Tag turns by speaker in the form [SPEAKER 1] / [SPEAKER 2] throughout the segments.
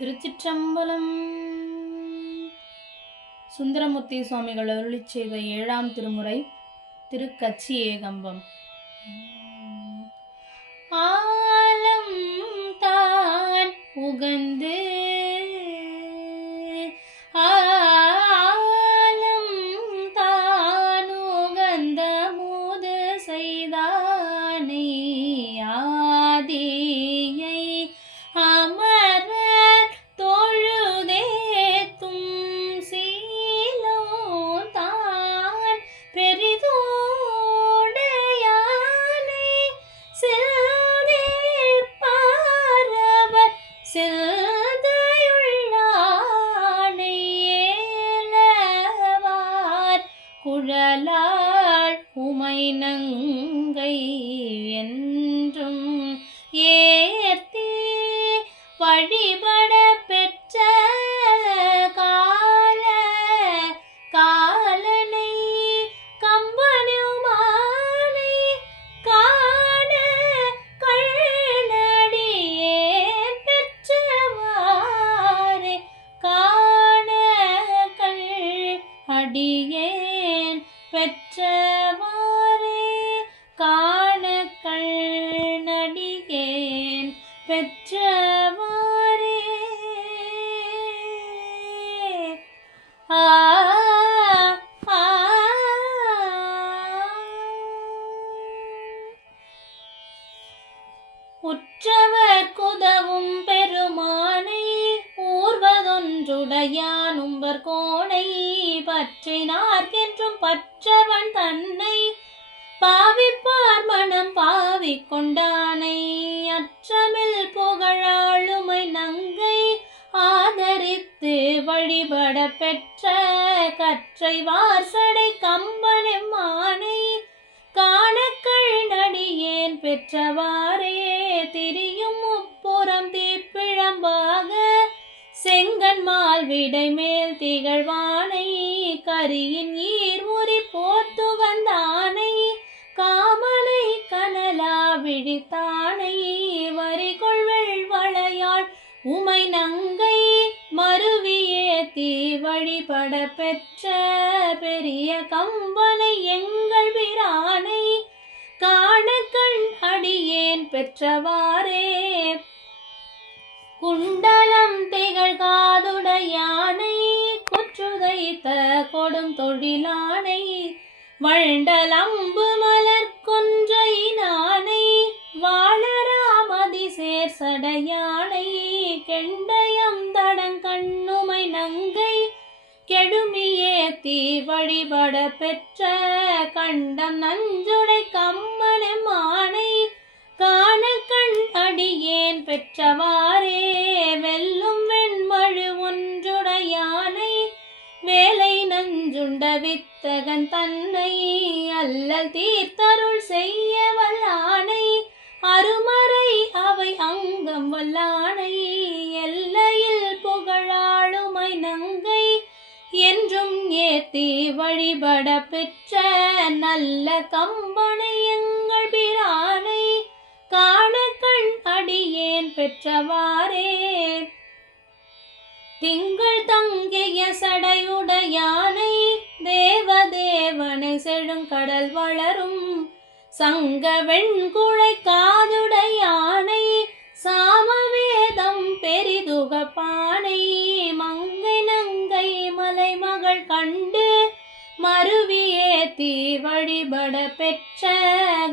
[SPEAKER 1] திருச்சிற்றம்பலம். சுந்தரமூர்த்தி சுவாமிகள் அருளி செய்த ஏழாம் திருமுறை திருக்கச்சி ஏகம்பம் குழலாள் உமை நங்கை என்றும் ஏத்தே வழிபட பெற்ற கால காலனை கம்பனுமானை காண கண்ணடியே பெற்றவாறு காண கண் அடியேன் உற்றவர் குதவும் பெருமானை ஊர்வதொன்றுடையான் உம்பர் கோணை பற்றினார்கென்றும் பற்றவன் தன்னை பாவிப்பார் மனம் பாவிக் கொண்டானை. அற்றமில் புகழாளுமை நங்கை ஆதரித்து வழிபட பெற்ற கற்றை வார்சடை கம்பனும் மானை காணக்கள் நடியேன் பெற்றவாறே திரியும் முப்புறம் தீப்பிழம்பாக செங்கன்மால் விடை மேல் திகழ்வானை கரிய பெரிய எங்கள் பிரானை காண கண் அடியேன் பெற்றவாறே. குண்டலம் திகழ் காதுடையானை குற்றுதைத்த கொடும் தொழிலானை வண்டலம்பு மலர் கொன்றை நானை வாழராமதி சேர் சடையானை கெண்டயம் தடங்கண்ணுமை நங்கை கெடுமியே தீ வழிபட பெற்ற கண்டம் நஞ்சுடை கம்மன மானை காண கண் அடியேன் பெற்றவாறே. வெல்லும் வெண்மழு ஒன்றுடையானை வேலை நஞ்சுண்ட வித்தகன் தன்னை அல்லல் தீர்த்தருள் செய்ய வல்லானை அருமறை அவை அங்கம் வல்லானை ஏத்தி வழிபட பெற்ற நல்ல கம்பனையங்கள் பிரானை காண கண் அடியேன் பெற்றவாறே. திங்கள் தங்கிய சடையுடையானை தேவதேவனை செழுங்கடல் வளரும். சங்க வெண்குழை காதுடையானை சாமவேதம் பெரிதுகப்ப வழிபட பெற்ற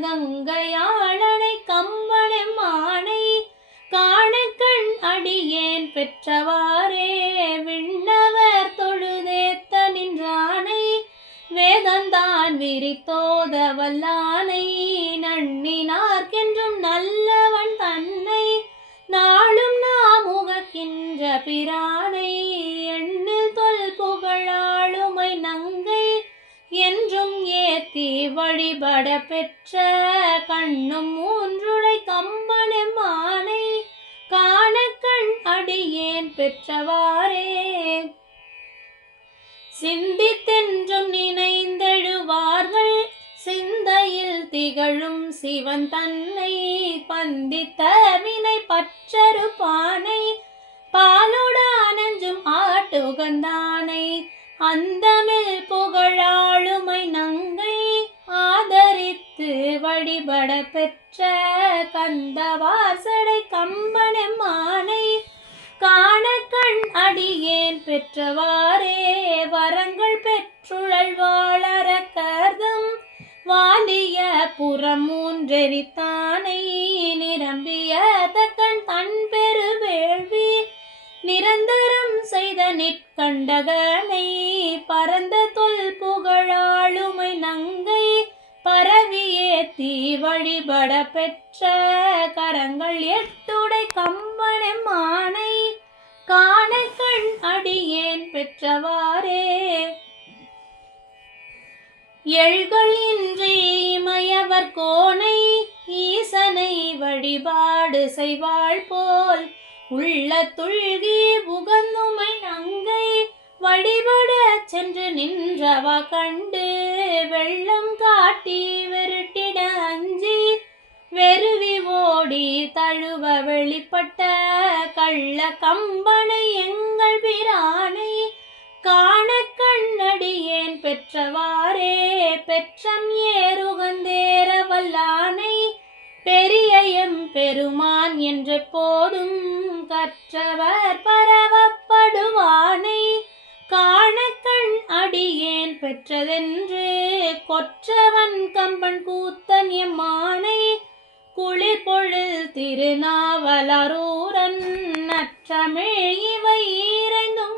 [SPEAKER 1] கங்கையாளனை கம்பனை மானை காண கண் அடியேன் பெற்றவாறே. விண்ணவர் தொழுதேத்த நின்றானை வேதந்தான் விரித்தோத வல்லானை நன்னினார்க்கென்றும் நல்லவன் தன்னை வழிபட பெற்ற கண்ணும் மூன்றுடை கம்பனை மானை காண கண் அடியேன் பெற்றவாரே சிந்தித்தென்றும் நினைந்தெழுவார்கள் சிந்தையில் திகழும் சிவன் தன்னை பந்தித்த வினை பற்றரு பானை. பாலோ உகந்தானை அந்தமே வழிபட பெற்ற கந்தவாசடை கம்பனெம்மானை காண கண் அடியேன் பெற்றவாறே. வரங்கள் பெற்றுழல் வாழற கர்தம் வாலிய புறமூன்றெரித்தானை நிரம்பிய தக்கன் தன் பெருவேள்வி நிரந்தரம் செய்த நிற்கண்டகனை. பரந்த தொல் புகழாளுமை நங்க பரவியே தீ வழிபட பெற்ற கரங்கள் எட்டுடை கம்பனெம்மானை காண கண் அடியேன் பெற்றவாறே. எள்களின்றி இமையவர் கோனை ஈசனை வழிபாடு செய்வாள் போல் உள்ள துழ்கி உகந்துமை அங்கை வழிபட சென்று நின்றவா கண்டு வெள்ளம் காட்டி தழுவ வெளிப்பட்ட கள்ள கம்பனை எங்கள் பிரானை காண கண்ணடியேன் பெற்றவாறே பெற்றம் ஏறுகந்தேர வல்லானை பெரியயம் பெருமான் என்று போதும் கற்றவர் பரவப்படுவானை காண கண் அடியேன் பெற்றதென்று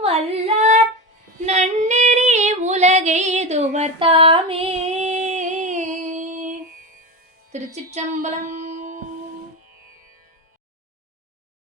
[SPEAKER 1] வல்லார். நன்னெறி உலகெய்துவர் தாமே திருச்சிற்றம்பலம்